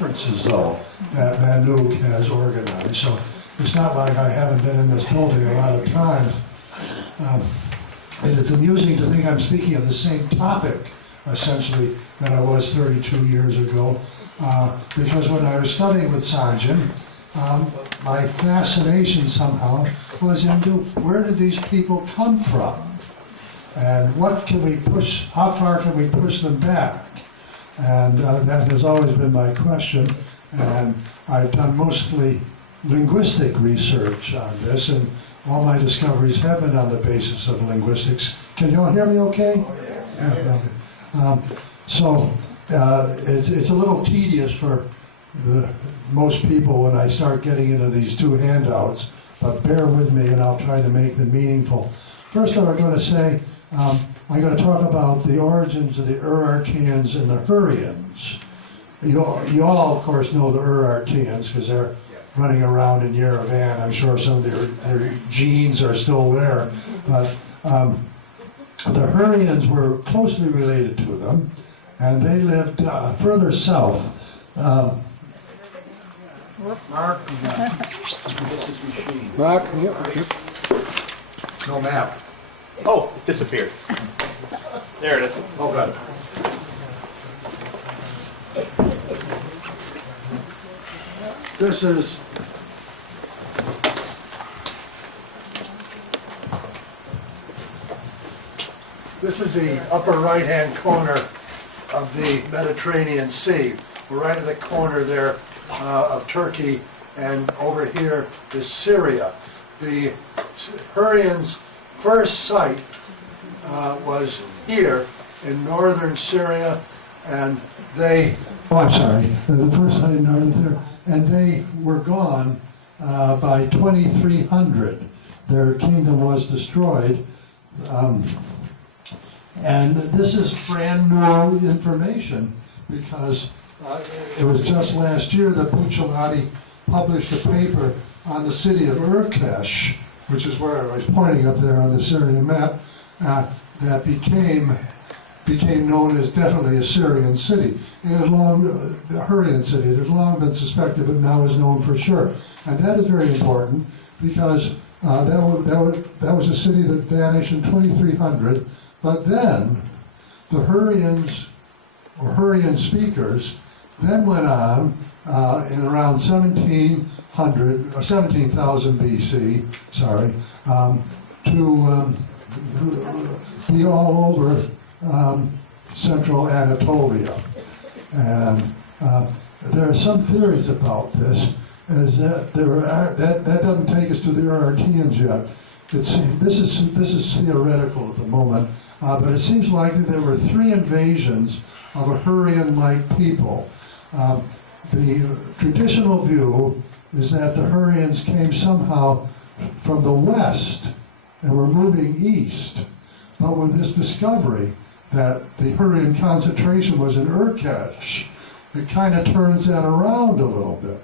conferences, though, that Manuk has organized. So it's not like I haven't been in this building a lot of times. It is amusing to think I'm speaking of the same topic, essentially, that I was 32 years ago. Because when I was studying with Sanjin, my fascination somehow was into where did these people come from? And what can we push, how far can we push them back? And that has always been my question. And I've done mostly linguistic research on this, and all my discoveries have been on the basis of linguistics. Can you all hear me okay? Yeah. So it's a little tedious for most people when I start getting into these two handouts, but bear with me and I'll try to make them meaningful. First I'm going to say, I'm going to talk about the origins of the Urartians and the Hurrians. You all, of course, know the Urartians because they're running around in Yerevan. I'm sure some of their genes are still there. But the Hurrians were closely related to them, and they lived further south. Mark? This is machine. Mark? No map. Oh, it disappeared. There it is. Oh, good. This is the upper right-hand corner of the Mediterranean Sea. We're right at the corner there of Turkey, and over here is Syria. The Hurrians' first site was here in northern Syria, and they, the first site in northern Syria, and they were gone by 2300. Their kingdom was destroyed. And this is brand new information because it was just last year that Bucciolati published a paper on the city of Eresh, which is where I was pointing up there on the Syrian map, that became known as definitely a Syrian city. It had long, a Hurrian city. It had long been suspected, but now is known for sure. And that is very important because that was a city that vanished in 2300. But then the Hurrians, or Hurrian speakers, then went on in around 1700 or 17,000 BC, to be all over central Anatolia. And there are some theories about this, is that that doesn't take us to the Urartians yet. This is theoretical at the moment, but it seems likely there were 3 invasions of a Hurrian-like people. The traditional view is that the Hurrians came somehow from the west and were moving east. But with this discovery that the Hurrian concentration was in Eresh, it kind of turns that around a little bit.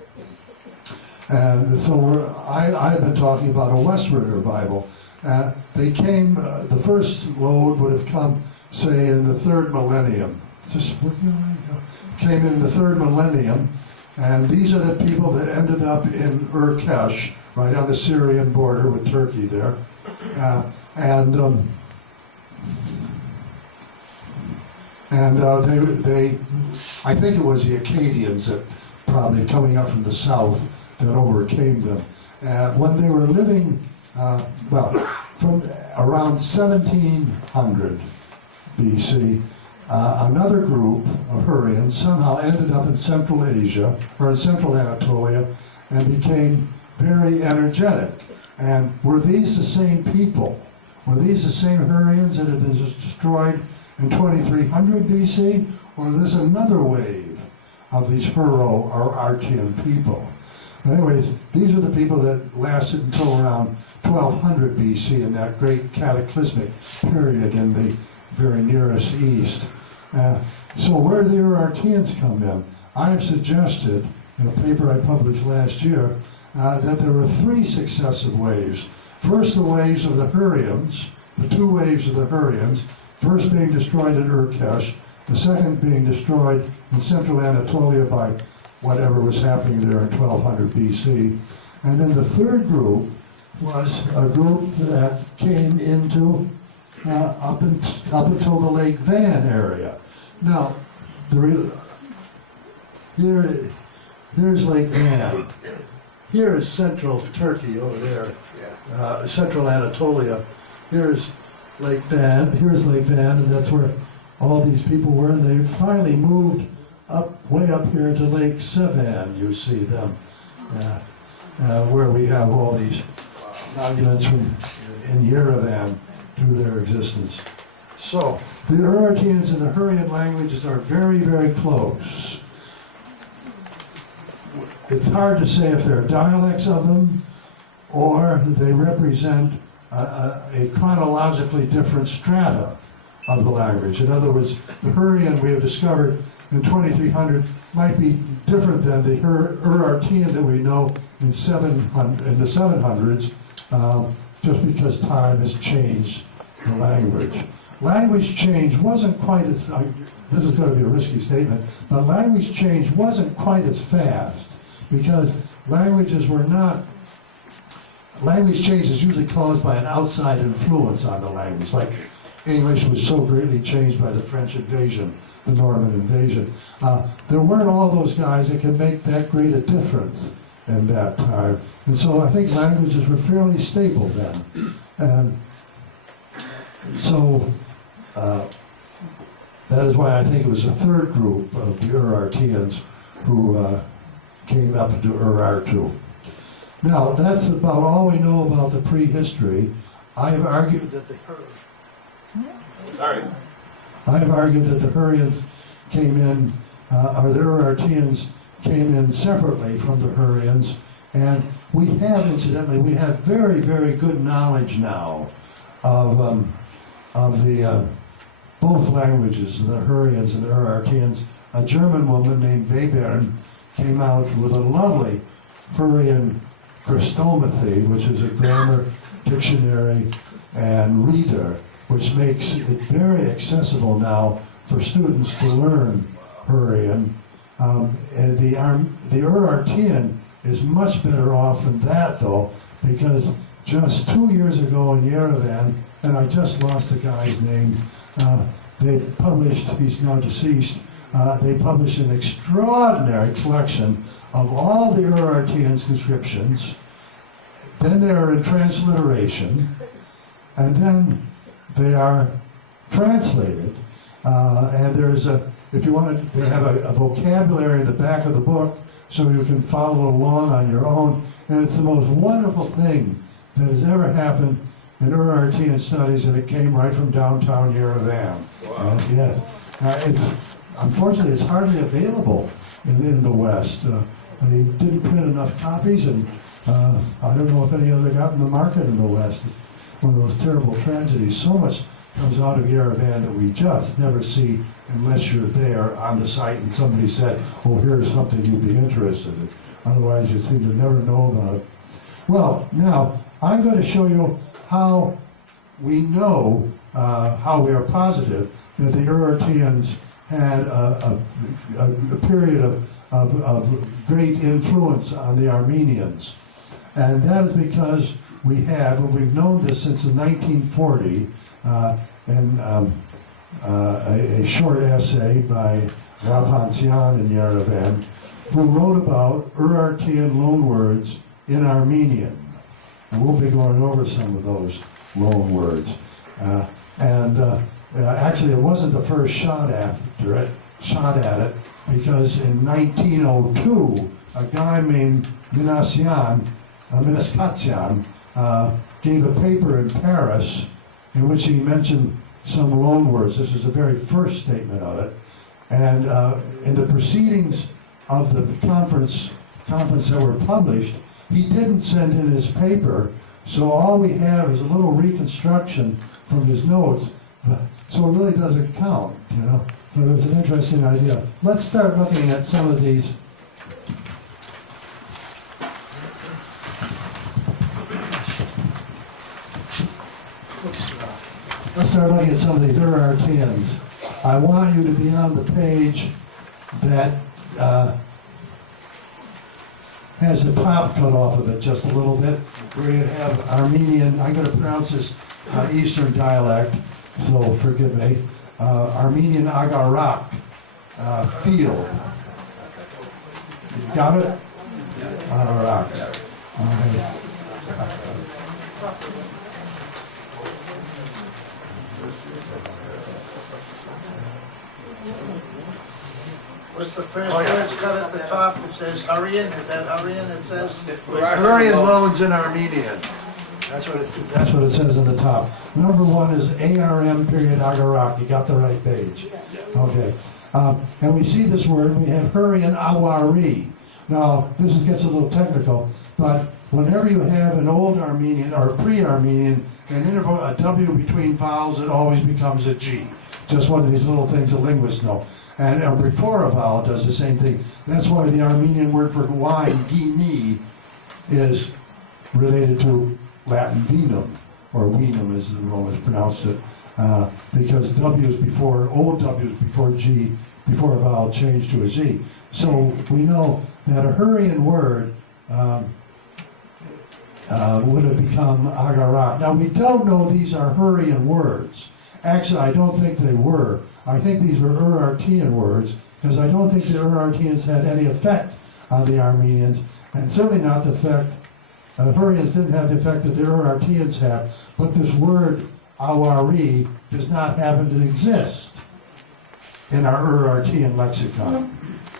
And so I've been talking about a westward revival. They came, the first load would have come, say, in the 3rd millennium. Came in the 3rd millennium, and these are the people that ended up in Eresh, right on the Syrian border with Turkey there. They I think it was the Akkadians that probably coming up from the south that overcame them. When they were living, from around 1700 BC, another group of Hurrians somehow ended up in Central Asia, or in Central Anatolia, and became very energetic. And were these the same people? Were these the same Hurrians that had been destroyed in 2300 BC? Or is this another wave of these Hurro or Urartian people? Anyways, these are the people that lasted until around 1200 BC in that great cataclysmic period in the very nearest east. So where do the Urartians come in? I have suggested in a paper I published last year that there were 3 successive waves. First, the waves of the Hurrians, the 2 waves of the Hurrians, first being destroyed at Eresh, the second being destroyed in central Anatolia by whatever was happening there in 1200 BC. And then the third group was a group that came into up until the Lake Van area. Now, here's Lake Van. Here is central Turkey over there, central Anatolia. Here's Lake Van, and that's where all these people were, and they finally moved way up here to Lake Sevan, you see them, where we have all these monuments in Yerevan to their existence. So, the Urartians and the Hurrian languages are very, very close. It's hard to say if they're dialects of them or they represent a chronologically different strata of the language. In other words, the Hurrian we have discovered in 2300 might be different than the Urartian that we know in the 700s, just because time has changed the language. Language change wasn't quite as, this is going to be a risky statement, but language change wasn't quite as fast because language change is usually caused by an outside influence on the language, like English was so greatly changed by the French invasion, the Norman invasion. There weren't all those guys that could make that great a difference in that time. And so I think languages were fairly stable then. And so that is why I think it was a third group of the Urartians who came up to Urartu. Now, that's about all we know about the prehistory. I have argued that the Hurrians came in, or the Urartians came in separately from the Hurrians, and we have, incidentally, we have very, very good knowledge now of the both languages, the Hurrians and the Urartians. A German woman named Webern came out with a lovely Hurrian Christomathy, which is a grammar, dictionary, and reader, which makes it very accessible now for students to learn Hurrian. And the Urartian is much better off than that, though, because just 2 years ago in Yerevan, and I just lost the guy's name, they published, he's now deceased, they published an extraordinary collection of all the Urartian conscriptions. Then they are in transliteration, and then they are translated. And there's if you want to, they have a vocabulary in the back of the book so you can follow along on your own. And it's the most wonderful thing that has ever happened in Urartian studies, and it came right from downtown Yerevan. Wow. It's unfortunately it's hardly available in the West. They didn't print enough copies, and I don't know if any other got in the market in the West. It's one of those terrible tragedies. So much comes out of Yerevan that we just never see unless you're there on the site and somebody said, oh, here's something you'd be interested in. Otherwise, you seem to never know about it. Well, now, I'm going to show you how we know, how we are positive that the Urartians had a period of great influence on the Armenians. And that is because we've known this since the 1940, and a short essay by Ghapantsian in Yerevan, who wrote about Urartian loanwords in Armenian. And we'll be going over some of those loanwords. Actually, it wasn't the first shot at it, because in 1902, a guy named Minaskatsian gave a paper in Paris in which he mentioned some loanwords. This is the very first statement of it. And in the proceedings of the conference that were published, he didn't send in his paper, so all we have is a little reconstruction from his notes, so it really doesn't count, you know. But it was an interesting idea. Let's start looking at some of these. Let's start looking at some of these Urartians. I want you to be on the page that has the top cut off of it just a little bit, where you have Armenian, I'm going to pronounce this Eastern dialect, so forgive me, Armenian agarak, field. Got it? Agarak. Okay. What's the first word cut at the top? It says Hurrian. Is that Hurrian? It says. Hurrian loans in Armenian. That's what it says on the top. Number one is ARM period agarak. You got the right page. Okay. And we see this word. We have Hurrian awari. Now this gets a little technical, but whenever you have an old Armenian or pre-Armenian, an interval, a W between vowels, it always becomes a G. Just one of these little things that linguists know. And before a vowel does the same thing. That's why the Armenian word for wine, gini, is related to Latin vinum, or vinum as the Romans pronounced it, because W's before, old W's before G, before a vowel changed to a Z. So we know that a Hurrian word would have become agarak. Now we don't know these are Hurrian words. Actually, I don't think they were. I think these were Urartian words, because I don't think the Urartians had any effect on the Armenians, and certainly not the effect, Hurrians didn't have the effect that the Urartians had, but this word, awari, does not happen to exist in our Urartian lexicon.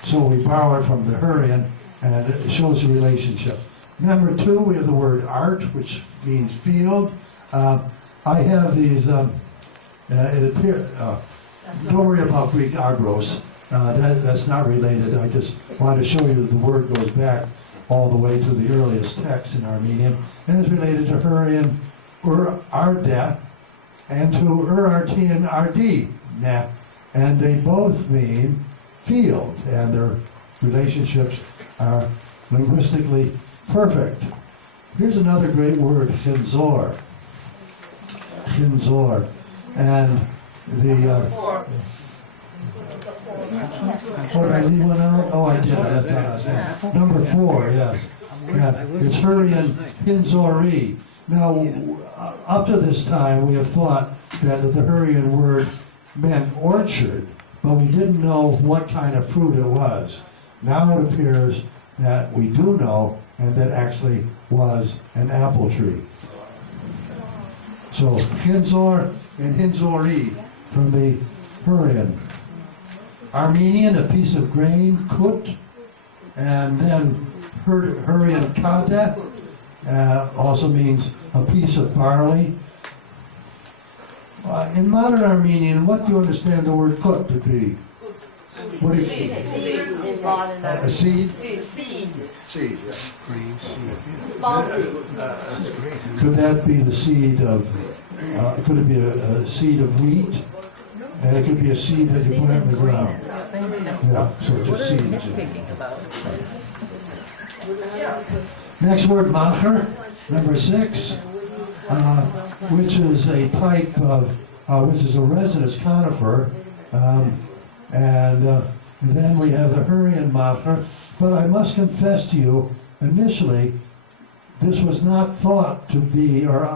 So we borrow it from the Hurrian, and it shows the relationship. Number two, we have the word art, which means field. I have these, it appears, don't worry about Greek agros. That's not related. I just want to show you that the word goes back all the way to the earliest texts in Armenian, and is related to Hurrian Arda and to Urartian Ardi, and they both mean field, and their relationships are linguistically perfect. Here's another great word, chinzor. Chinzor. And the... Oh, did I leave one out? Oh, I did. I left that out. Number 4, yes. Yeah, it's Hurrian Hinzori. Now, up to this time, we have thought that the Hurrian word meant orchard, but we didn't know what kind of fruit it was. Now it appears that we do know, and that actually was an apple tree. So, Hinzor and Hinzori from the Hurrian. Armenian, a piece of grain, kut, and then Hurrian kata, also means a piece of barley. In modern Armenian, what do you understand the word kut to be? What do you a seed? Seed, yes. Small seeds. Could that be the seed of, could it be a seed of wheat? And it could be a seed that you plant in the ground. Yeah, so just seeds. Next word, macher, number 6, which is a type of, which is a resinous conifer. And then we have the Hurrian macher. But I must confess to you, initially, this was not thought to be, or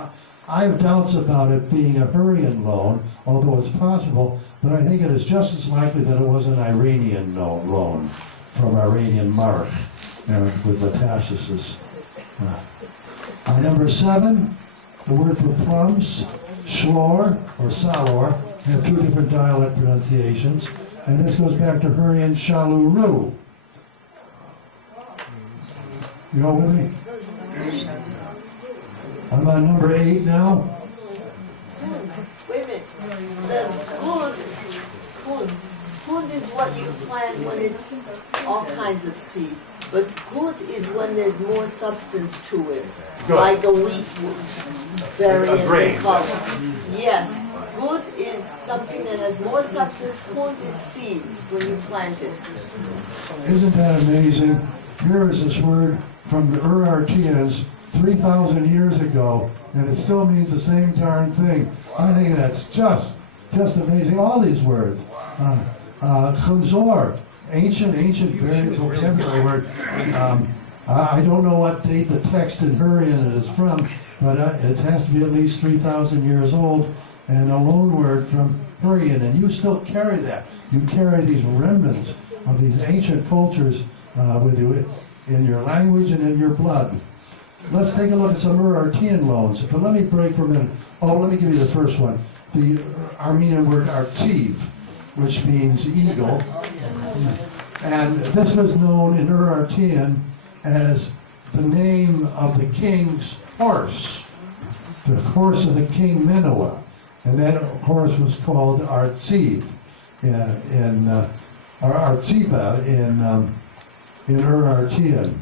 I have doubts about it being a Hurrian loan, although it's possible, but I think it is just as likely that it was an Iranian loan from Iranian mark with metastasis. Number 7, the word for plums, shlor or salor, have 2 different dialect pronunciations, and this goes back to Hurrian shaluru. You all with me? I'm on number 8 now. Wait a minute. The good is what you plant when it's all kinds of seeds. But good is when there's more substance to it. Good. Like a wheat variant. A grain. Yes. Good is something that has more substance. Good is seeds when you plant it. Isn't that amazing? Here is this word from the Urartians 3,000 years ago, and it still means the same darn thing. I think that's just amazing. All these words. Chunzor, ancient, very vocabulary word. I don't know what date the text in Hurrian is from, but it has to be at least 3,000 years old, and a loanword from Hurrian, and you still carry that. You carry these remnants of these ancient cultures with you in your language and in your blood. Let's take a look at some Urartian loans, but let me break for a minute. Oh, let me give you the first one. The Armenian word artziv, which means eagle. And this was known in Urartian as the name of the king's horse, the horse of the king Menoa. And that horse was called artziv or artziba in Urartian.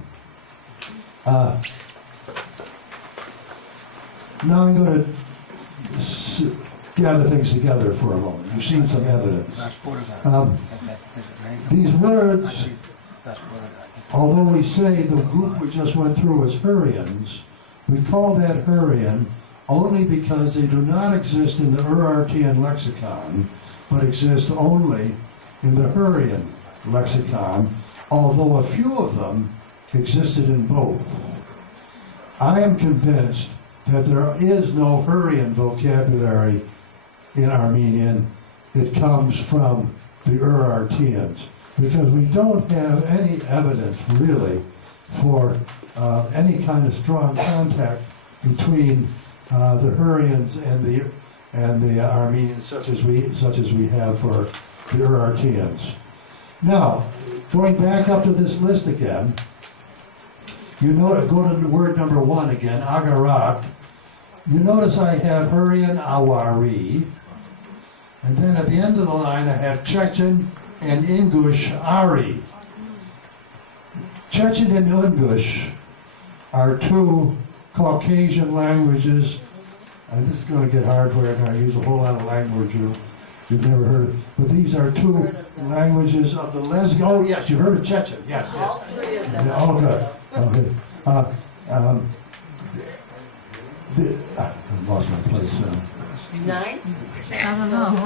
Now I'm going to gather things together for a moment. You've seen some evidence. These words, although we say the group we just went through was Hurrians, we call that Hurrian only because they do not exist in the Urartian lexicon, but exist only in the Hurrian lexicon, although a few of them existed in both. I am convinced that there is no Hurrian vocabulary in Armenian. It comes from the Urartians, because we don't have any evidence really for any kind of strong contact between the Hurrians and the Armenians, such as we have for the Urartians. Now, going back up to this list again, you know, go to the word number 1 again, agarak. You notice I have Hurrian Awari, and then at the end of the line I have Chechen and Ingush Ari. Chechen and Ingush are two Caucasian languages, and this is going to get hard for you. I'm going to use a whole lot of language you've never heard of, but these are two languages of the Lesgian. Oh yes, you've heard of Chechen, yes. All three of them. Yeah, oh good, okay. I lost my place. 9? I don't know.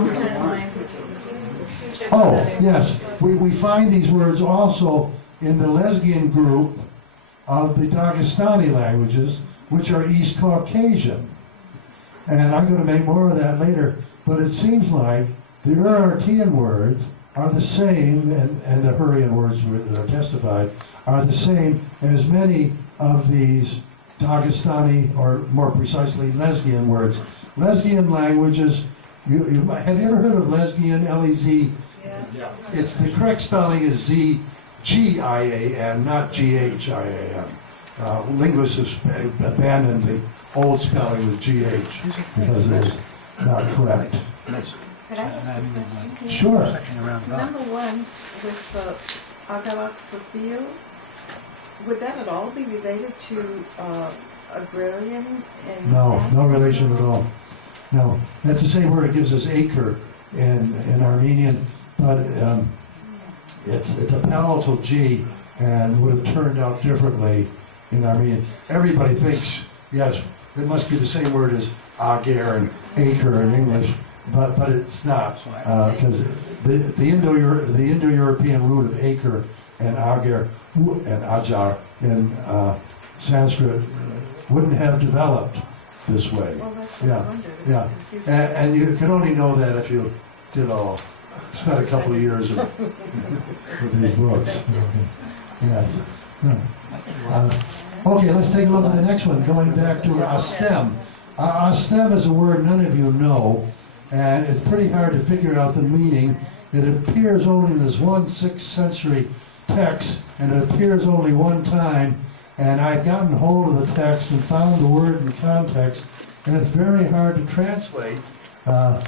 Oh, yes. We find these words also in the Lesgian group of the Dagestani languages, which are East Caucasian. And I'm going to make more of that later, but it seems like the Urartian words are the same, and the Hurrian words that are testified are the same as many of these Dagestani, or more precisely, Lesgian words. Lesgian languages, have you ever heard of Lesgian, L-E-Z? Yeah. It's the correct spelling is Z-G-I-A-N, not G-H-I-A-N. Linguists have abandoned the old spelling with G-H because it was not correct. Could I ask a question? Sure. Number 1, with Agarak for field, would that at all be related to agrarian? And No relation at all. No, that's the same word. It gives us acre in Armenian, but it's a palatal G and would have turned out differently in Armenian. Everybody thinks, yes, it must be the same word as ager and acre in English, but it's not, because the Indo-European root of acre and ager and ajar in Sanskrit wouldn't have developed this way. Well, that's what I wondered. It's Yeah. confusing. And you could only know that if you spent a couple of years with these books. Yes. Okay, let's take a look at the next one, going back to astem. Astem is a word none of you know, and it's pretty hard to figure out the meaning. It appears only in this 6th century text, and it appears only one time, and I've gotten hold of the text and found the word in context, and it's very hard to translate that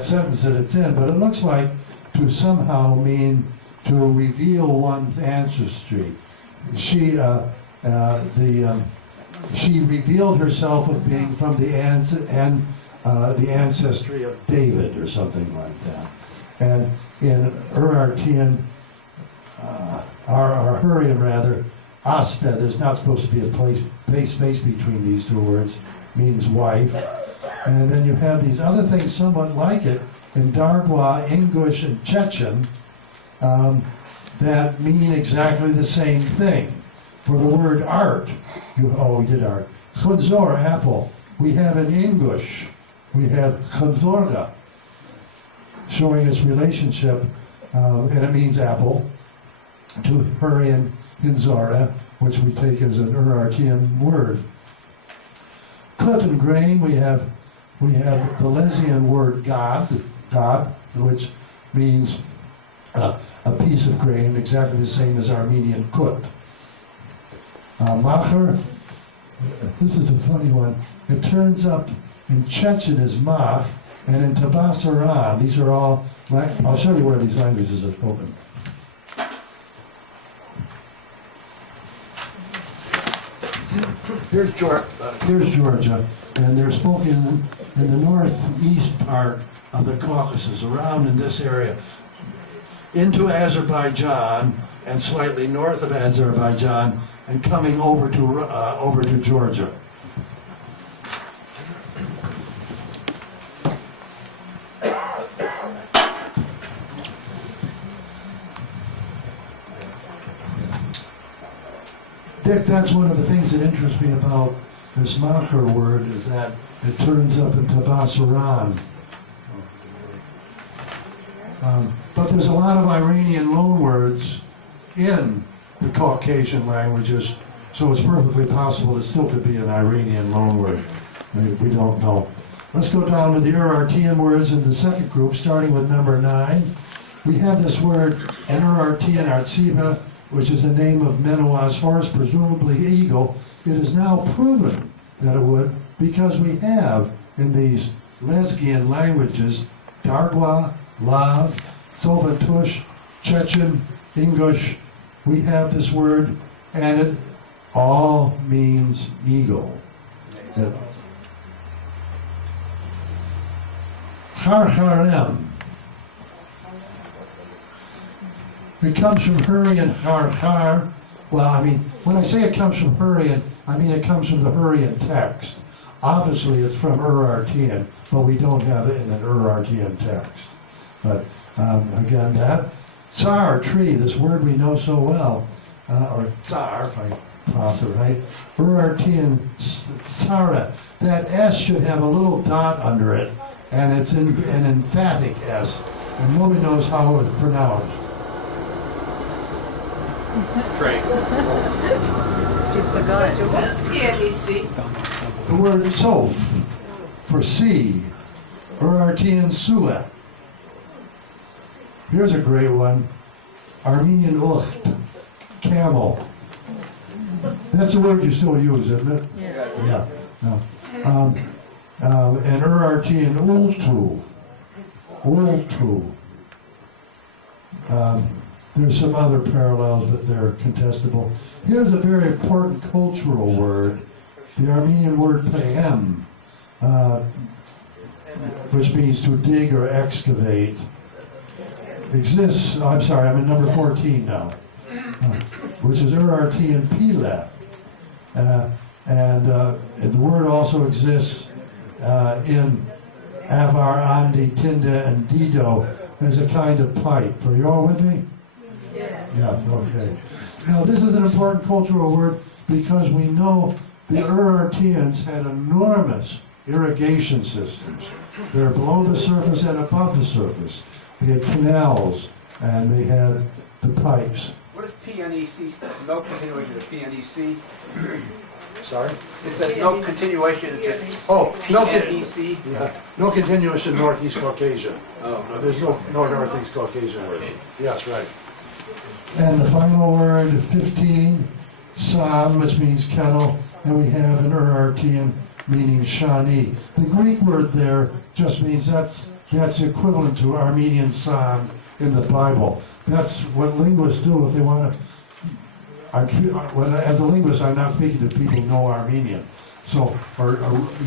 sentence that it's in, but it looks like to somehow mean to reveal one's ancestry. She revealed herself of being from the ancestry of David or something like that. And in Urartian, or Hurrian rather, Asta, there's not supposed to be a space between these two words, means wife. And then you have these other things somewhat like it in Dargwa, Ingush, and Chechen. that mean exactly the same thing. For the word art, we did art. Chunzor, apple. We have in English, we have chunzorga, showing its relationship, and it means apple, to Hurrian and Urartian, which we take as an Urartian word. Kut and grain, we have the Lesian word god, which means a piece of grain, exactly the same as Armenian kut. Macher, this is a funny one. It turns up in Chechen as mach, and in Tabasaran, these are all, I'll show you where these languages are spoken. Here's Georgia, and they're spoken in the northeast part of the Caucasus, around in this area, into Azerbaijan, and slightly north of Azerbaijan, and coming over to Georgia. Dick, that's one of the things that interests me about this Macher word, is that it turns up in Tabasaran. But there's a lot of Iranian loanwords in the Caucasian languages, so it's perfectly possible it still could be an Iranian loanword. We don't know. Let's go down to the Urartian words in the second group, starting with number 9. We have this word, an Urartian Artsiba, which is the name of Menua's horse, presumably eagle. It is now proven that it would, because we have in these Lesgian languages, Dargwa, Lav, Sovatush, Chechen, English, we have this word, and it all means eagle. Harharem. It comes from Hurrian, har. Well, I mean, when I say it comes from Hurrian, I mean it comes from the Hurrian text. Obviously, it's from Urartian, but we don't have it in an Urartian text. But again, that tsar, tree, this word we know so well, or tsar, if I pronounce it right, Urartian tsara. That S should have a little dot under it, and it's an emphatic S, and nobody knows how it's pronounced. Train. Just the guy. What's PNEC? The word sof for sea, Urartian sula. Here's a great one, Armenian ucht, camel. That's the word you still use, isn't it? Yeah. No. And Urartian ultu. There's some other parallels, but they're contestable. Here's a very important cultural word, the Armenian word pehem, which means to dig or excavate. Exists, I'm sorry, I'm in number 14 now, which is Urartian pila. And the word also exists in Avar, Andi, Tinda, and Dido as a kind of pipe. Are you all with me? Yes. Yes, okay. Now, this is an important cultural word because we know the Urartians had enormous irrigation systems. They're below the surface and above the surface. They had canals, and they had the pipes. What is PNEC? No continuation of PNEC? Sorry? It says no continuation. It's just Oh, no, PNEC. yeah, no continuation Northeast Caucasian. Oh, no. There's no Northeast Caucasian word. Yes, right. And the final word, 15, sam, which means kettle, and we have an Urartian meaning shani. The Greek word there just means that's equivalent to Armenian san in the Bible. That's what linguists do if they want to. As a linguist, I'm not speaking to people who know Armenian, so or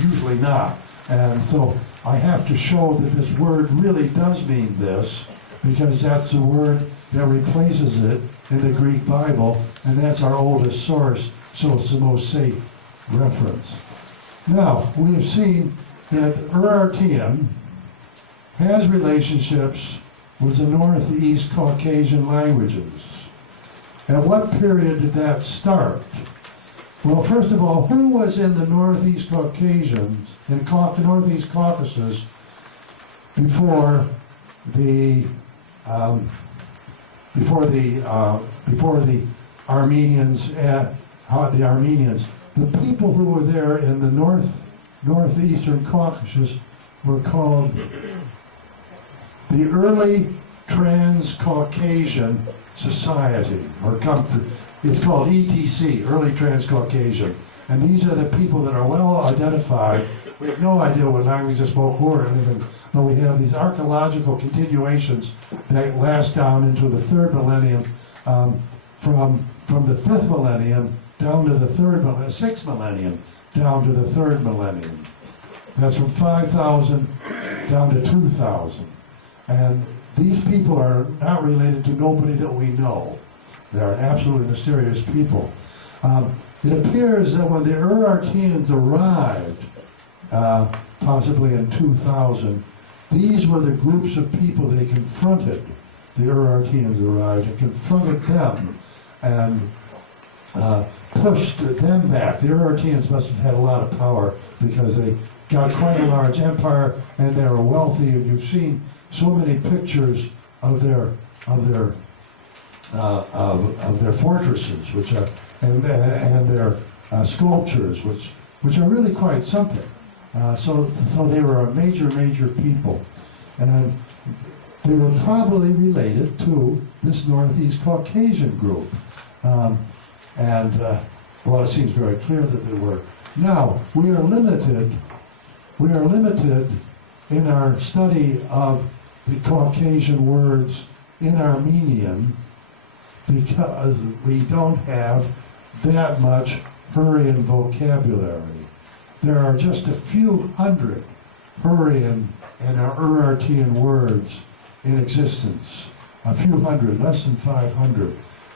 usually not. And so I have to show that this word really does mean this, because that's the word that replaces it in the Greek Bible, and that's our oldest source, so it's the most safe reference. Now, we have seen that Urartian has relationships with the Northeast Caucasian languages. At what period did that start? Well, first of all, who was in the Northeast Caucasians, in Northeast Caucasus, before the Armenians? The Armenians, the people who were there in the northeastern Caucasus were called the Early Trans-Caucasian Society, it's called ETC, Early Trans-Caucasian. And these are the people that are well identified. We have no idea what language they spoke or anything, but we have these archaeological continuations that last down into the third millennium, from the fifth millennium down to the sixth millennium, down to the third millennium. That's from 5,000 down to 2,000. And these people are not related to nobody that we know. They are absolutely mysterious people. It appears that when the Urartians arrived, possibly in 2000, these were the groups of people they confronted. The Urartians arrived and confronted them and pushed them back. The Urartians must have had a lot of power because they got quite a large empire and they were wealthy, and you've seen so many pictures of their fortresses, which are and their sculptures, which are really quite something. So they were a major people, and they were probably related to this Northeast Caucasian group, well, it seems very clear that they were. Now we are limited in our study of the Caucasian words in Armenian because we don't have that much Hurrian vocabulary. There are just a few hundred Hurrian and Urartian words in existence. A few hundred, less than 500,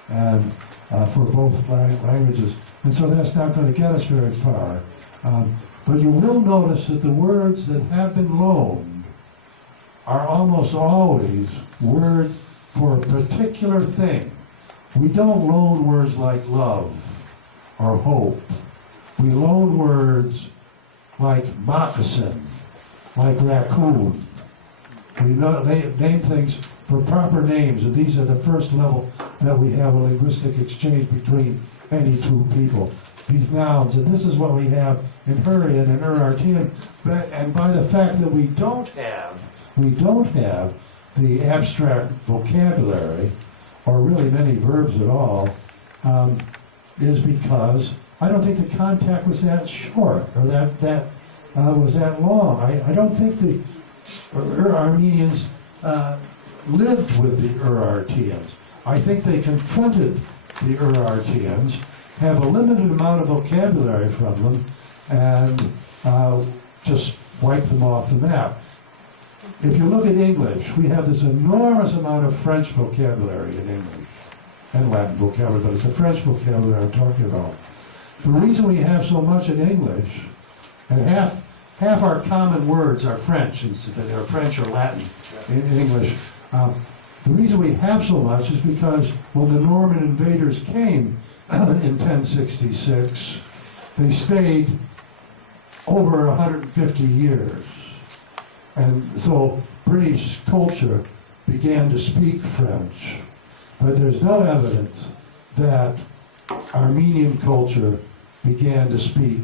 and for both languages. And so that's not going to get us very far. But you will notice that the words that have been loaned are almost always words for a particular thing. We don't loan words like love or hope. We loan words like moccasin, like raccoon. We name things for proper names, and these are the first level that we have a linguistic exchange between any two people. These nouns, and this is what we have in Hurrian and Urartian, and by the fact that we don't have the abstract vocabulary, or really many verbs at all, is because I don't think the contact was that short, or that was that long. I don't think the Armenians lived with the Urartians. I think they confronted the Urartians, have a limited amount of vocabulary from them, and just wipe them off the map. If you look at English, we have this enormous amount of French vocabulary in English, and Latin vocabulary, but it's the French vocabulary I'm talking about. The reason we have so much in English, and half our common words are French, or French or Latin in English. The reason we have so much is because when the Norman invaders came in 1066, they stayed over 150 years. And so British culture began to speak French. But there's no evidence that Armenian culture began to speak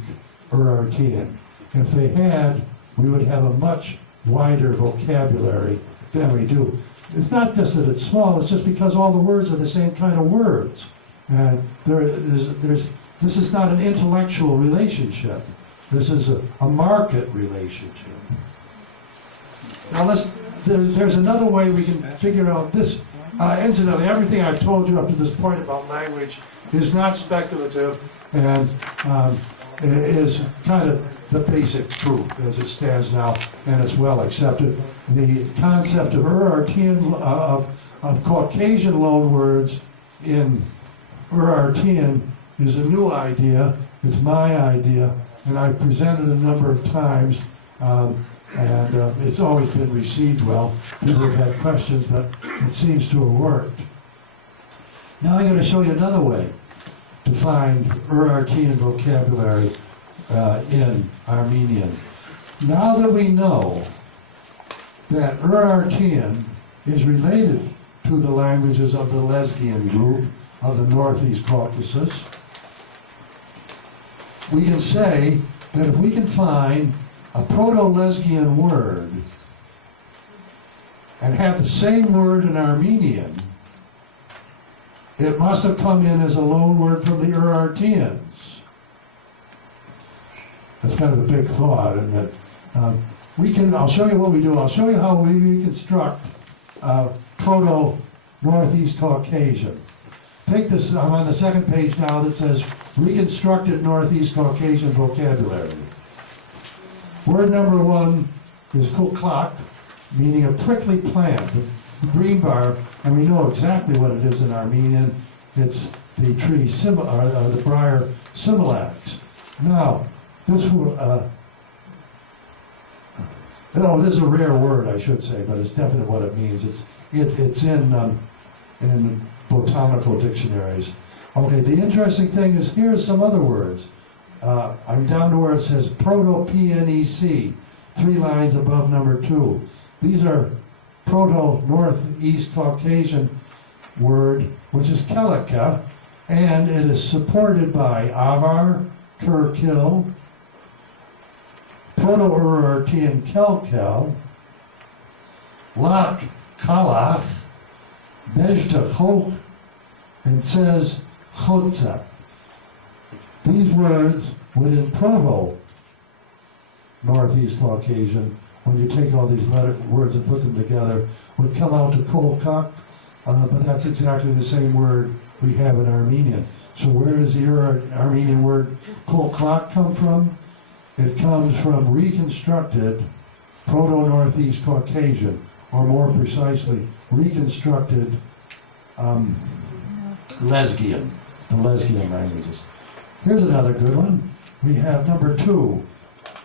Urartian. If they had, we would have a much wider vocabulary than we do. It's not just that it's small, it's just because all the words are the same kind of words. And this is not an intellectual relationship. This is a market relationship. Now there's another way we can figure out this. Incidentally, everything I've told you up to this point about language is not speculative and is kind of the basic truth as it stands now, and it's well accepted. The concept of Urartian, of Caucasian loanwords in Urartian is a new idea. It's my idea, and I've presented a number of times, and it's always been received well. People have had questions, but it seems to have worked. Now I'm going to show you another way to find Urartian vocabulary in Armenian. Now that we know that Urartian is related to the languages of the Lesgian group of the Northeast Caucasus, we can say that if we can find a Proto-Lesgian word and have the same word in Armenian, it must have come in as a loan word from the Urartians. That's kind of a big thought, isn't it? I'll show you what we do. I'll show you how we reconstruct Proto-Northeast Caucasian. Take this, I'm on the second page now that says Reconstructed Northeast Caucasian Vocabulary. Word number 1 is kuklak, meaning a prickly plant, the green bar, and we know exactly what it is in Armenian. It's the tree, the briar similax. Now, this is a rare word, I should say, but it's definitely what it means. It's in botanical dictionaries. Okay, the interesting thing is, here's some other words. I'm down to where it says Proto-PNEC, 3 lines above number 2. These are Proto-Northeast Caucasian word, which is kelika, and it is supported by avar, kurkil, Proto-Urartian kelkel, lak, kalach, bejta choch, and says chotza. These words would in Proto-Northeast Caucasian, when you take all these words and put them together, would come out to kolkak, but that's exactly the same word we have in Armenian. So where does the Armenian word kolkak come from? It comes from reconstructed Proto-Northeast Caucasian, or more precisely, reconstructed Lesgian, the Lesgian languages. Here's another good one. We have number 2.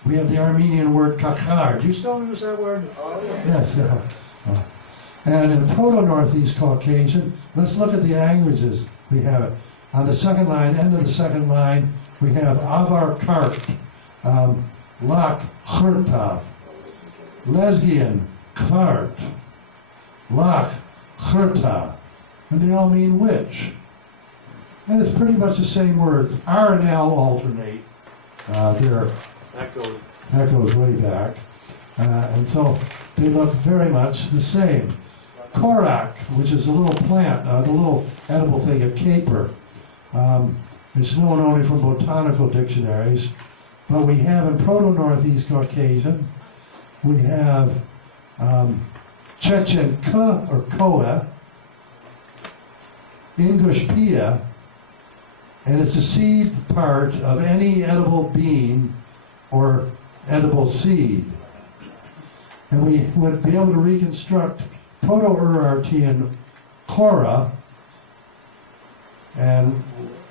We have the Armenian word kachar. Do you still use that word? Oh, yeah. Yes, yeah. And in Proto-Northeast Caucasian, let's look at the languages. We have it. On the second line, end of the second line, we have avar kart, lak churta, Lesgian kart, lak churta, and they all mean which. And it's pretty much the same words. R and L alternate. That goes way back. And so they look very much the same. Korak, which is a little plant, the little edible thing, a caper. It's known only from botanical dictionaries. But we have in Proto-Northeast Caucasian, we have Chechen ka or koa, English pia, and it's a seed part of any edible bean or edible seed. And we would be able to reconstruct Proto-Urartian Kora, and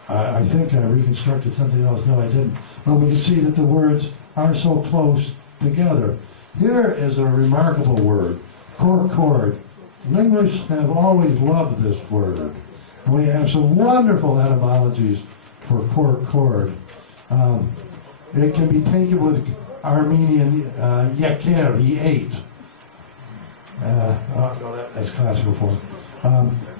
I think I reconstructed something else. No, I didn't. But we can see that the words are so close together. Here is a remarkable word, cord. Linguists have always loved this word. And we have some wonderful etymologies for cord. It can be taken with Armenian yeker, he ate. That's classical form.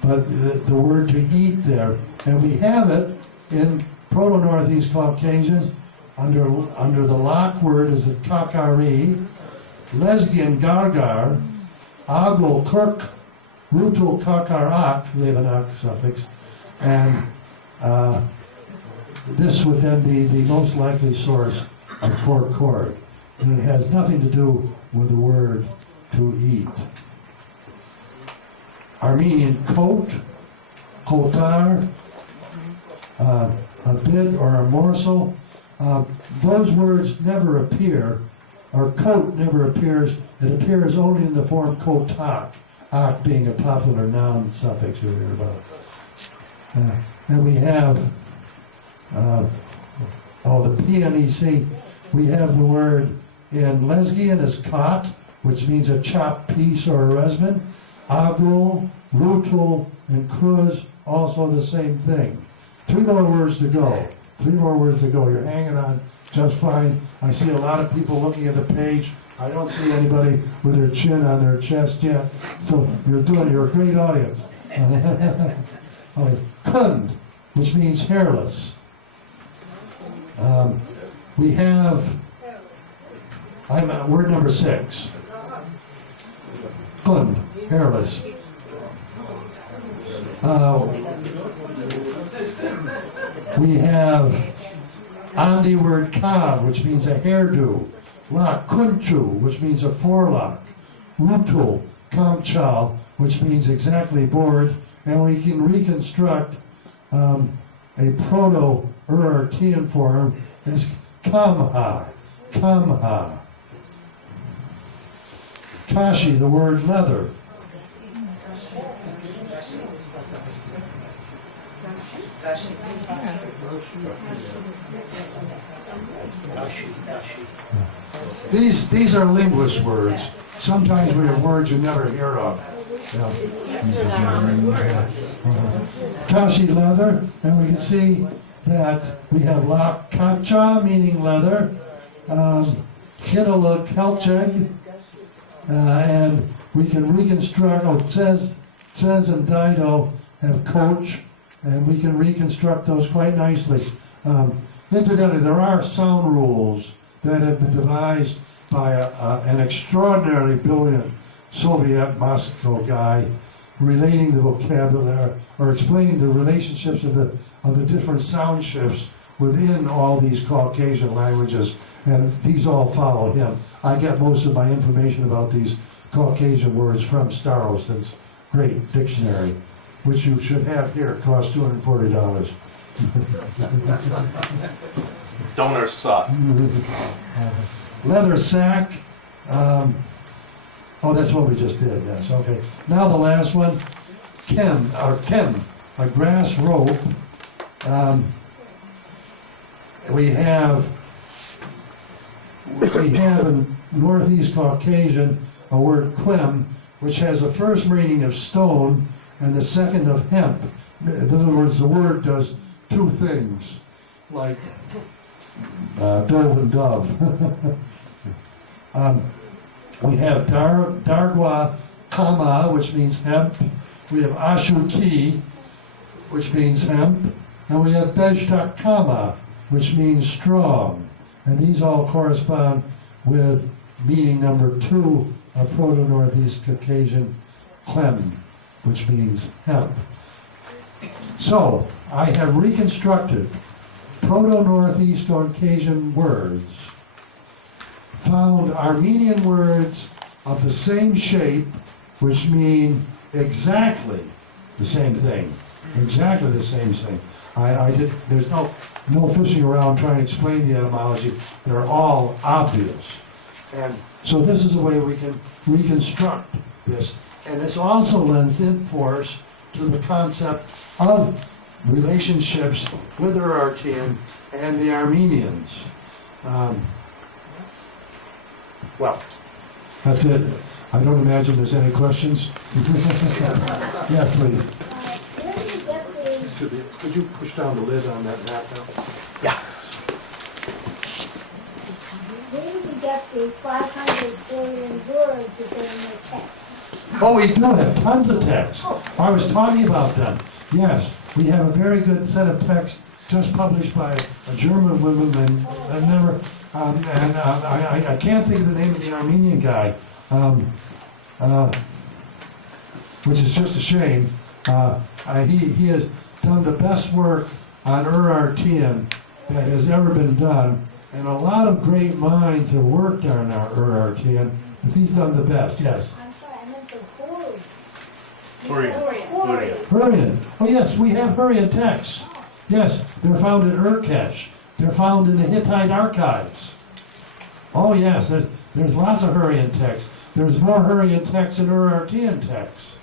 But the word to eat there, and we have it in Proto-Northeast Caucasian under the Lak word is a kakari, Lesgian gargar, agul kirk, rutul kakarak, they have an ak suffix, and this would then be the most likely source of cord. And it has nothing to do with the word to eat. Armenian coat, kotar, a bit or a morsel, those words never appear, or coat never appears. It appears only in the form kotak, ak being a popular noun suffix you hear about. And we have, the PNEC, we have the word in Lesgian as kat, which means a chopped piece or a resman. Agul, rutul, and kruz also the same thing. 3 more words to go. 3 more words to go. You're hanging on just fine. I see a lot of people looking at the page. I don't see anybody with their chin on their chest yet. So you're a great audience. Kund, which means hairless. We have word number 6. Kund, hairless. We have Andi word kav, which means a hairdo. La kunchu, which means a forelock. Rutul, kamchal, which means exactly bored. And we can reconstruct a proto-Urartian form as kamha. Kamha. Kashi, the word leather. These are linguist words. Sometimes we have words you never hear of. Kashi, leather, and we can see that we have la kacha, meaning leather, hitala kelcheg, and we can reconstruct, Tsez and Dido have coach, and we can reconstruct those quite nicely. Incidentally, there are sound rules that have been devised by an extraordinarily brilliant Soviet Moscow guy relating the vocabulary or explaining the relationships of the different sound shifts within all these Caucasian languages, and these all follow him. I get most of my information about these Caucasian words from Starostin's great dictionary, which you should have here. It costs $240. Donor suck. Leather sack. That's what we just did. Yes. Okay. Now the last one, kem, a grass rope. We have in Northeast Caucasian a word quem, which has a first meaning of stone and the second of hemp. In other words, the word does 2 things, like dove and dove. We have dargwa kama, which means hemp. We have ashuki, which means hemp. And we have bejtak kama, which means strong. And these all correspond with meaning number 2 of Proto-Northeast Caucasian clem, which means hemp. So, I have reconstructed Proto-Northeast Caucasian words, found Armenian words of the same shape, which mean exactly the same thing. Exactly the same thing. There's no fishing around trying to explain the etymology. They're all obvious. And so this is a way we can reconstruct this. And this also lends in force to the concept of relationships with the Urartian and the Armenians. Well, that's it. I don't imagine there's any questions. Yes, please. Where do you get the, Could you push down the lid on that map now? where do you get the 500 billion words that are in the text? Oh, we do have tons of texts. I was talking about them. Yes, we have a very good set of texts just published by a German woman and I can't think of the name of the Armenian guy, which is just a shame. He has done the best work on Urartian that has ever been done, and a lot of great minds have worked on our Urartian, but he's done the best. Yes. I'm sorry, I meant the Hurrian. Hurrian. Oh yes, we have Hurrian texts. Yes, they're found in Urkesh. They're found in the Hittite archives. Oh yes, there's lots of Hurrian texts. There's more Hurrian texts than Urartian texts.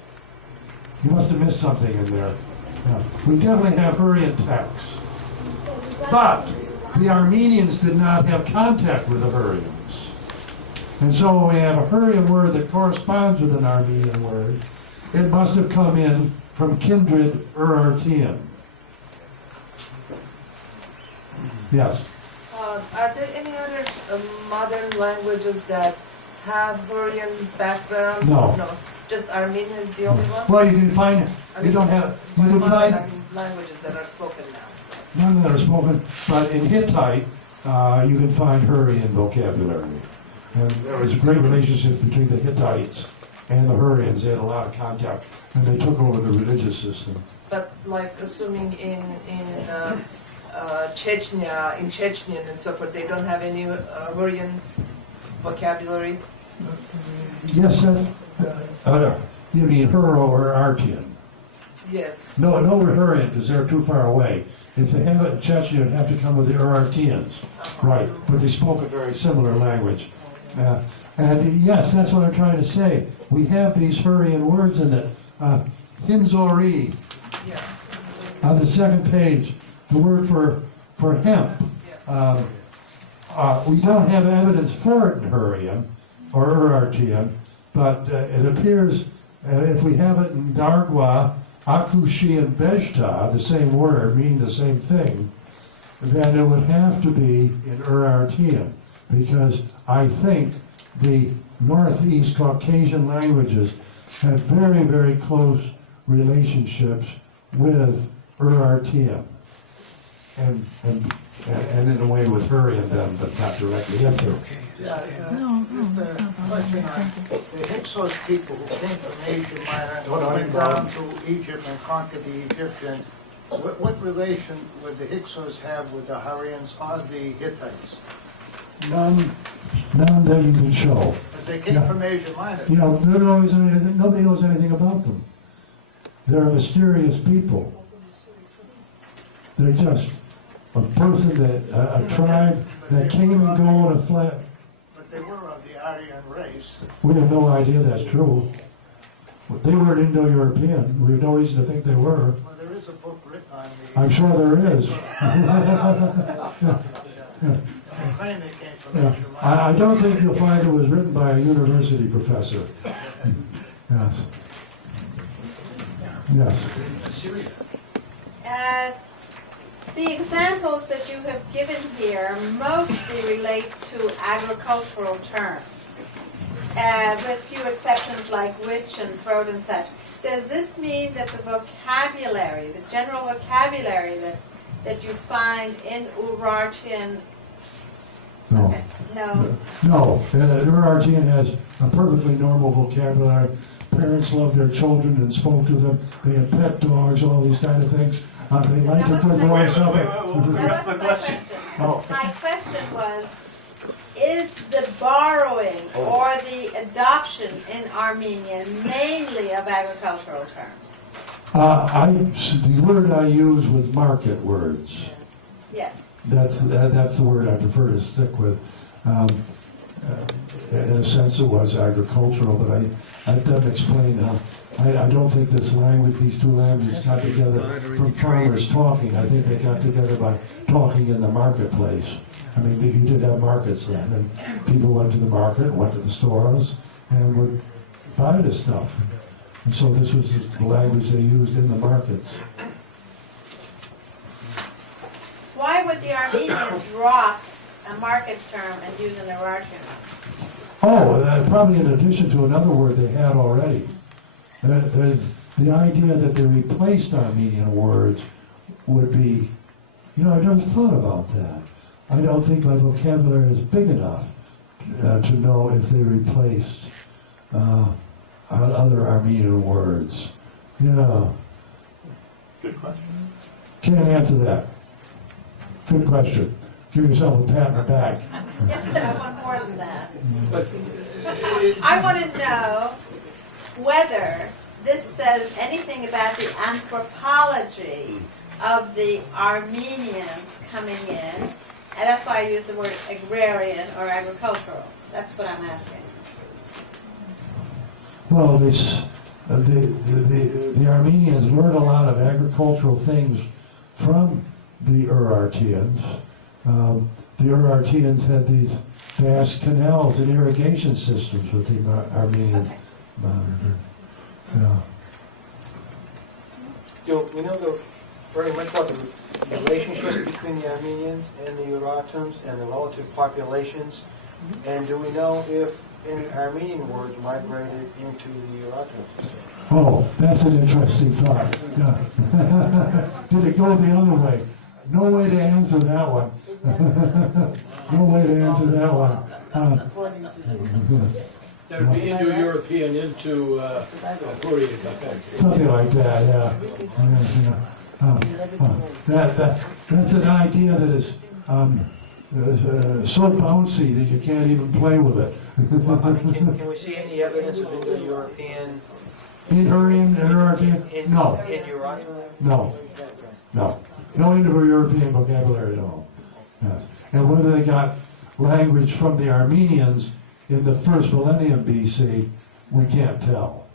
You must have missed something in there. Yeah. We definitely have Hurrian texts. But the Armenians did not have contact with the Hurrians. And so we have a Hurrian word that corresponds with an Armenian word. It must have come in from kindred Urartian. Yes. Are there any other modern languages that have Hurrian background? No. Just Armenian is the only one? Well, you can find, you don't have, you can Modern find languages that are spoken now. none that are spoken, but in Hittite, you can find Hurrian vocabulary. And there was a great relationship between the Hittites and the Hurrians. They had a lot of contact, and they took over the religious system. But like assuming in Chechnya, in Chechnya and so forth, they don't have any Hurrian vocabulary? Yes, that's, you mean Hurro or Urartian? Yes. No Hurrian, because they're too far away. If they have it in Chechnya, it'd have to come with the Urartians. Right, but they spoke a very similar language. And yes, that's what I'm trying to say. We have these Hurrian words in it. Hinzori, Yeah. on the second page, the word for hemp. We don't have evidence for it in Hurrian or Urartian, but it appears if we have it in Dargwa, Akushi, and Beshta, the same word, meaning the same thing, then it would have to be in Urartian, because I think the Northeast Caucasian languages have very, very close relationships with Urartian, and in a way with Hurrian then, but not directly. Yes, sir. Yeah, just a question on the Hyksos people who came from Asia Minor and went down to Egypt and conquered the Egyptians. What relation would the Hyksos have with the Hurrians or the Hittites? None that you can show. Because they came from Asia Minor. Yeah, nobody knows anything about them. They're a mysterious people. They're just a person a tribe that came and go in a flat. But they were of the Aryan race. We have no idea that's true. They weren't Indo-European. We have no reason to think they were. Well, there is a book written on the... I'm sure there is. They claim they came from Yeah. Asia Minor. I don't think you'll find it was written by a university professor. Yes. Yes. The examples that you have given here mostly relate to agricultural terms, with few exceptions like which and throat and such. Does this mean that the vocabulary, the general vocabulary that you find in Urartian? No. Okay. No. No. Urartian has a perfectly normal vocabulary. Parents loved their children and spoke to them. They had pet dogs, all these kind of things. They liked to put away something. What was the rest of the question? Oh. My question was, is the borrowing or the adoption in Armenian mainly of agricultural terms? The word I use was market words. Yes. That's the word I prefer to stick with. In a sense, it was agricultural, but that doesn't explain how. I don't think this language, these two languages, got together from farmers talking. I think they got together by talking in the marketplace. I mean, you did have markets then, and people went to the market, went to the stores, and would buy this stuff. And so this was the language they used in the markets. Why would the Armenians drop a market term and use an Urartian? Oh, probably in addition to another word they had already. There's the idea that they replaced Armenian words would be, I never thought about that. I don't think my vocabulary is big enough to know if they replaced other Armenian words. Yeah. Good question. Can't answer that. Good question. Give yourself a pat on the back. Yes, but I want more than that. I want to know whether this says anything about the anthropology of the Armenians coming in, and that's why I use the word agrarian or agricultural. That's what I'm asking. Well, the Armenians learned a lot of agricultural things from the Urartians. The Urartians had these vast canals and irrigation systems with the Armenians monitored. Yeah. We know very much about the relationship between the Armenians and the Urartians and the relative populations. And do we know if any Armenian words migrated into the Urartians? Oh, that's an interesting thought. Yeah. Did it go the other way? No way to answer that one. No way to answer that one. That would be Indo-European into Hurrian and Urartian. Something like that, yeah. That's an idea that is so bouncy that you can't even play with it. Can we see any evidence of Indo-European In Hurrian and Urartian? No. in Urartian? No. No. No Indo-European vocabulary at all. Yes. And whether they got language from the Armenians in the first millennium BC, we can't tell.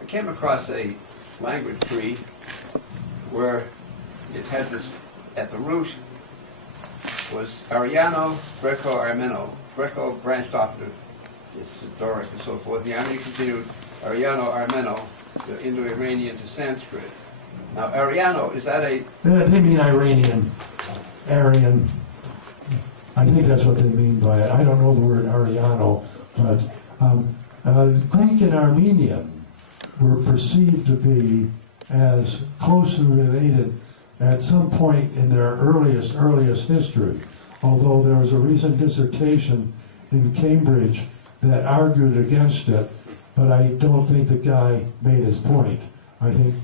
I came across a language tree where it had this, at the root was Ariano, Greco-Armeno. Greco branched off of its Doric and so forth. The Armenian continued Ariano, Armeno, the Indo-Iranian to Sanskrit. Now, Ariano, is that a... They mean Iranian, Aryan. I think that's what they mean by it. I don't know the word Ariano, but Greek and Armenian were perceived to be as closely related at some point in their earliest history. Although there was a recent dissertation in Cambridge that argued against it, but I don't think the guy made his point. I think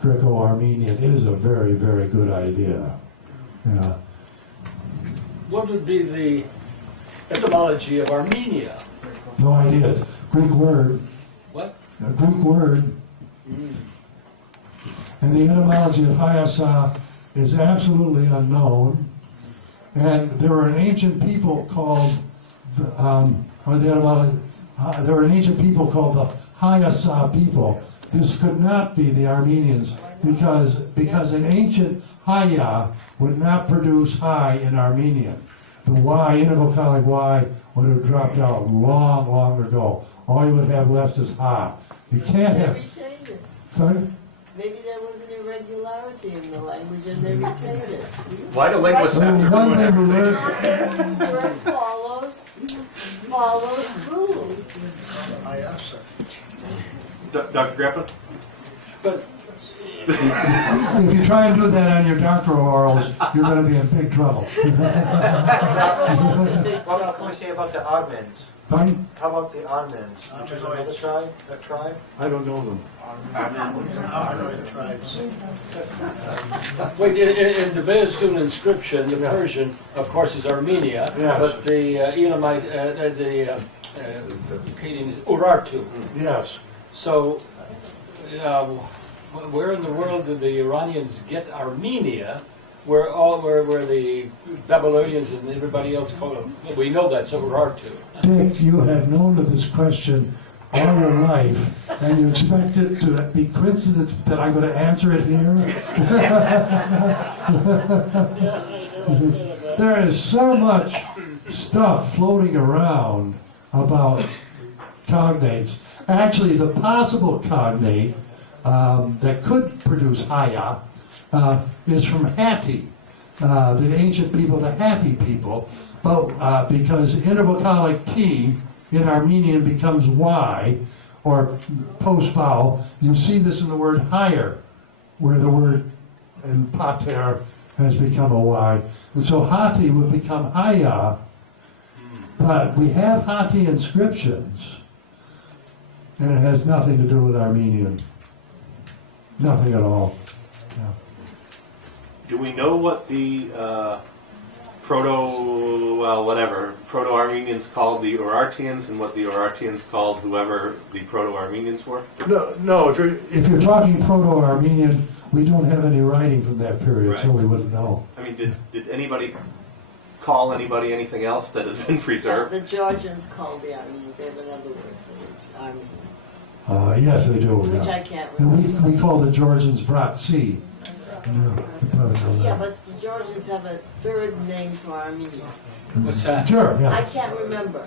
Greco-Armenian is a very, very good idea. Yeah. What would be the etymology of Armenia? No idea. It's a Greek word. What? A Greek word. And the etymology of Hayasa is absolutely unknown. And there were an ancient people called the Hayasa people. This could not be the Armenians because an ancient Haya would not produce Hai in Armenian. The Y, intervocalic Y, would have dropped out long, long ago. All you would have left is Ha. You can't have... Retained it. Sorry? Maybe there was an irregularity in the language and they retained it. Why do linguists have to One ruin thing we everything? learned... Not every word follows rules. I asked, sir. Dr. Greppin? But If you try and do that on your doctoral orals, you're going to be in big trouble. What can we say about the Armenians? Pardon? How about the Armenians, which is another tribe? That tribe? I don't know them. Armenian tribes. wait, in the Bayezid inscription, the Yeah. Persian, of course, is Armenia, Yes. but the Elamite, the Akkadian is Urartu. Yes. So, where in the world did the Iranians get Armenia? Where the Babylonians and everybody else called them? We know that's Urartu. Dick, you have known of this question all your life, and you expect it to be coincidence that I'm going to answer it here? There is so much stuff floating around about cognates. Actually, the possible cognate that could produce Haya is from Hatti, the ancient people, the Hatti people, but because intervocalic T in Armenian becomes Y, or post-vowel, you see this in the word higher, where the word in pater has become a Y. And so Hatti would become Haya, but we have Hatti inscriptions, and it has nothing to do with Armenian. Nothing at all. Yeah. Do we know what the Proto-Armenians called the Urartians and what the Urartians called whoever the Proto-Armenians were? No. If you're talking Proto-Armenian, we don't have any writing from that period, so Right. we wouldn't know. I mean, did anybody call anybody anything else that has been preserved? The Georgians called the Armenians. They have another word for the Armenians, Yes, they do. which Yeah. I can't And remember. we call the Georgians Vratsi. Yeah, you probably know Yeah, that. but the Georgians have a third name for Armenia. What's that? Sure, I yeah. can't remember.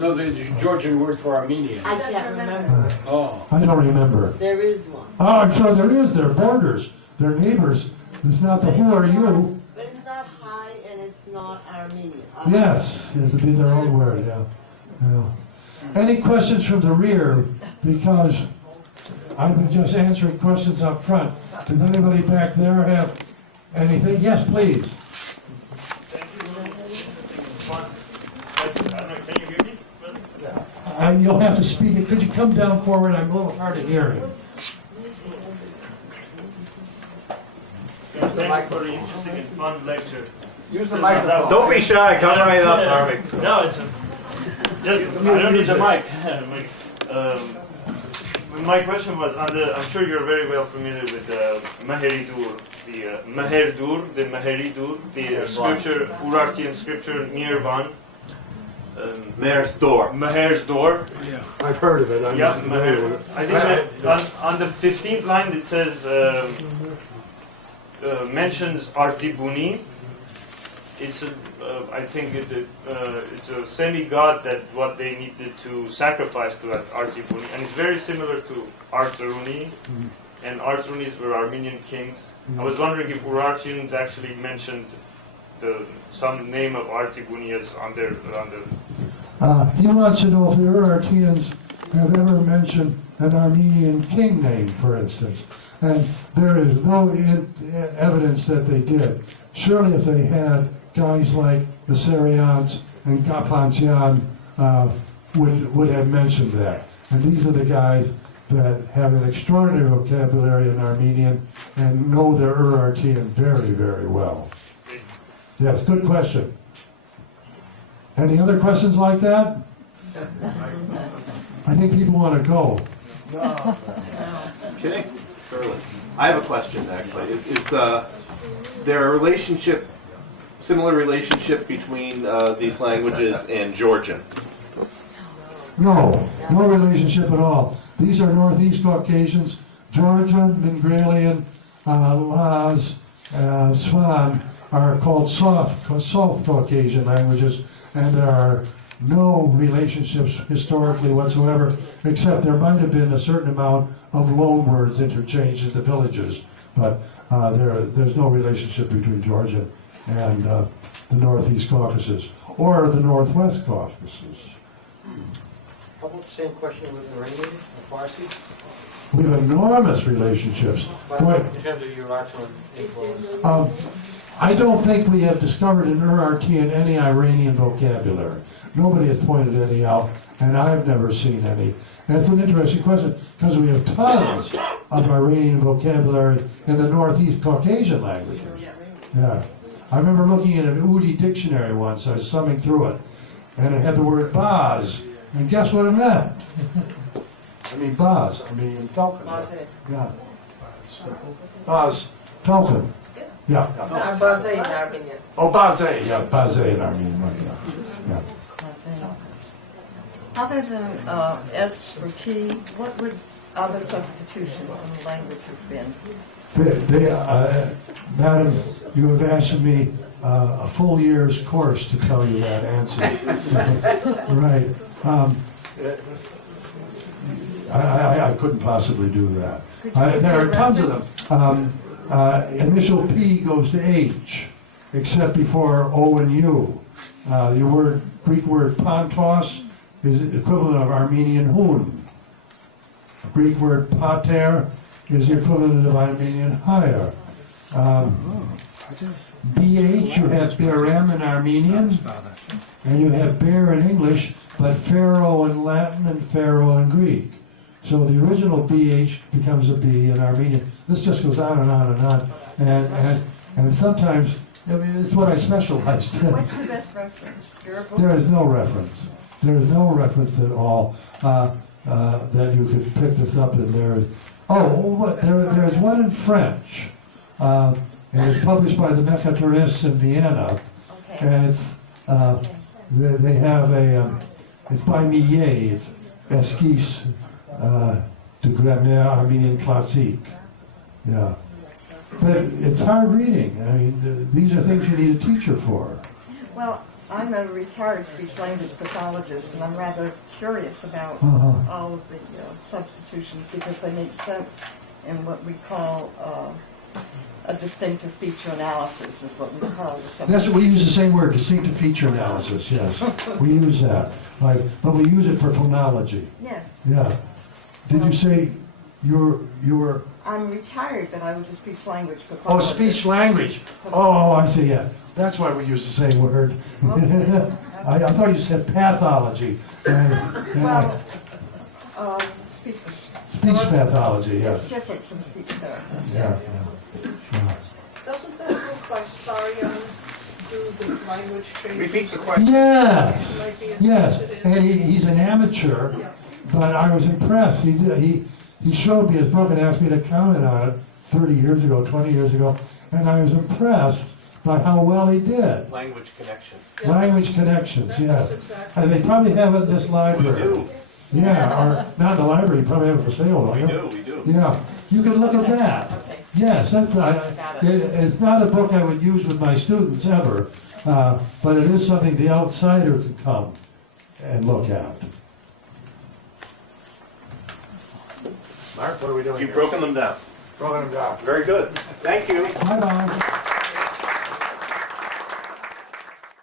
No, the Georgian word for Armenian. I can't remember. Oh. I don't remember. There is one. Oh, I'm sure there is. They're borders. They're neighbors. It's not the who are you. But it's not high and it's not Armenian. Yes, it has to be their own word, yeah. Yeah. Any questions from the rear? Because I've been just answering questions up front. Does anybody back there have anything? Yes, please. Can you hear me? You'll have to speak it. Could you come down forward? I'm a little hard of hearing. Thank you for the interesting and fun lecture. Use the microphone. Don't be shy, come right up, Armin. No, it's just, I don't need the mic. My question was, I'm sure you're very well familiar with Maheridur, the Maheridur, the scripture, Urartian scripture, Yerevan. Mayor's door. Maher's door. Yeah, I've heard of it. I'm Yeah, not familiar with it. I think that on the 15th line it says, mentions Artibuni. It's I think it's a semi-god that what they needed to sacrifice to that Artibuni, and it's very similar to Artsaruni, and Artsarunis were Armenian kings. I was wondering if Urartians actually mentioned some name of Artibuni as on their. He wants to know if the Urartians have ever mentioned an Armenian king name, for instance. And there is no evidence that they did. Surely if they had, guys like the Syrians and Ghapantsian would have mentioned that. And these are the guys that have an extraordinary vocabulary in Armenian and know their Urartian very, very well. Yes, good question. Any other questions like that? I think people want to go. Okay, Curly. I have a question, actually. Is there a relationship, similar relationship between these languages and Georgian? No relationship at all. These are Northeast Caucasians, Georgian, Mingrelian, Laz, Svan are called soft Caucasian languages, and there are no relationships historically whatsoever, except there might have been a certain amount of loan words interchanged in the villages, but there's no relationship between Georgian and the Northeast Caucasus or the Northwest Caucasus. How about the same question with Iranian or Farsi? We have enormous relationships. But in terms of Urartian influence? I don't think we have discovered in Urartian any Iranian vocabulary. Nobody has pointed any out, and I've never seen any. And it's an interesting question, because we have tons of Iranian vocabulary in the Northeast Caucasian languages. Yeah. I remember looking at an Udi dictionary once. I was thumbing through it, and it had the word Baz. And guess what it meant? I mean, Baz. I mean, falcon. Yeah. Baz. Falcon. Yeah. Baze in Armenian. Oh, Baze. Yeah, Baze in Armenian. Yeah. Other than S for T, what would other substitutions in the language have been? Madam, you have asked me a full year's course to tell you that answer. Right. I couldn't possibly do that. There are tons of them. Initial P goes to H, except before O and U. The Greek word pantos is equivalent of Armenian hun. The Greek word pater is the equivalent of Armenian higher. BH, you have berem in Armenian, and you have bear in English, but pharaoh in Latin and pharaoh in Greek. So the original BH becomes a B in Armenian. This just goes on and on and on. And sometimes, I mean, it's what I specialized in. What's the best reference? There is no reference. There is no reference at all that you could pick this up in there. There's one in French. And it's published by the Mechatorists in Vienna. Okay. And it's they have it's by Millet. It's Esquisse de Grammaire Armenian Classique. Yeah. But it's hard reading. I mean, these are things you need a teacher for. Well, I'm a retired speech-language pathologist, and I'm rather curious about all of the substitutions because they make sense in what we call a distinctive feature analysis, is what we call the substitution. That's what we use the same word, distinctive feature analysis. Yes, we use that, right? But we use it for phonology. Yes. Yeah. Did you say you were? I'm retired, but I was a speech-language Oh, pathologist. speech language. Oh, I see. Yeah, that's why we use the same word. Okay. I thought you said pathology. Well, speech pathology. It's Yes. different from speech therapist. Yeah. Doesn't that book by Sarian do the language changes? Repeat the question. Yes. Might be Yes. interested in? And he's an amateur, but I was impressed. He showed me his book and asked me to comment on it 30 years ago, 20 years ago, and I was impressed by how well he did. Language connections. Language connections, yes. Exactly. And they probably have it in this We library. do. Yeah, or not in the library, you probably have it for sale, don't you? We do. Yeah, you can look at that. Okay. Yes, it's not a book I would use with my students ever, but it is something the outsider can come and look at. Mark, what are we doing You've here? broken them down. Broken them down. Very good. Thank you. Bye-bye.